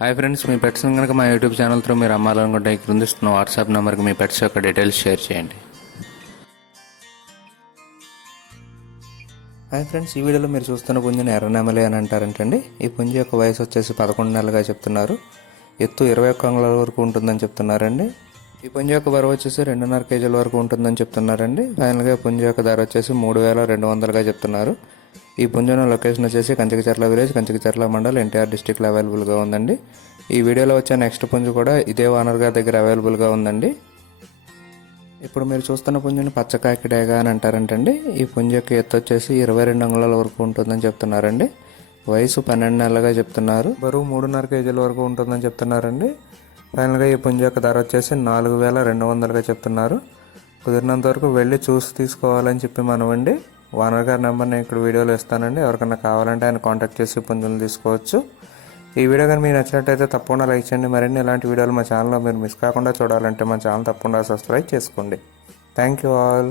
Hi friends, మీ pets కనుక మా YouTube channel through మీరు అమ్మాలనుకుంటే ఈ క్రింద ఇస్తున్న వాట్సాప్ నెంబర్కి మీ పెట్స్ యొక్క డీటెయిల్స్ షేర్ చేయండి. హాయ్ ఫ్రెండ్స్, ఈ వీడియోలో మీరు చూస్తున్న పుంజుని ఎర్రనెమలి అని అంటారంటండి. ఈ పుంజు యొక్క వయసు వచ్చేసి 11 నెలలుగా చెప్తున్నారు. ఎత్తు 21 అంగుళాల వరకు ఉంటుందని చెప్తున్నారండి. ఈ పుంజు యొక్క బరువు వచ్చేసి 2.5 కేజీల వరకు ఉంటుందని చెప్తున్నారండి. ఫైనల్గా పుంజు యొక్క ధర వచ్చేసి 3200గా చెప్తున్నారు. ఈ పుంజున లొకేషన్ వచ్చేసి కంచికచర్ల విలేజ్, కంచికచర్ల మండల్, ఎన్టీఆర్ డిస్టిక్లో అవైలబుల్గా ఉందండి. ఈ వీడియోలో వచ్చే నెక్స్ట్ పుంజు కూడా ఇదే ఓనర్ గారి దగ్గర అవైలబుల్గా ఉందండి. ఇప్పుడు మీరు చూస్తున్న పుంజుని పచ్చకాకిడేగా అని అంటారంటండి. ఈ పుంజు యొక్క ఎత్తు వచ్చేసి 22 అంగుళాల వరకు ఉంటుందని చెప్తున్నారండి. వయసు 12 నెలలుగా చెప్తున్నారు. బరువు 3.5 కేజీల వరకు ఉంటుందని చెప్తున్నారండి. ఫైనల్గా ఈ పుంజు యొక్క ధర వచ్చేసి 4200గా చెప్తున్నారు. కుదిరినంత వరకు వెళ్ళి చూసి తీసుకోవాలని చెప్పి మనమండి. ఓనర్ గారి నెంబర్ నేను ఇక్కడ వీడియోలో ఇస్తానండి. ఎవరికైనా కావాలంటే ఆయన కాంటాక్ట్ చేసి పుంజులు తీసుకోవచ్చు. ఈ వీడియో కానీ మీకు నచ్చినట్టయితే తప్పకుండా లైక్ చేయండి. మరిన్ని ఇలాంటి వీడియోలు మా ఛానల్లో మీరు మిస్ కాకుండా చూడాలంటే మా ఛానల్ తప్పకుండా సబ్స్క్రైబ్ చేసుకోండి. Thank you all.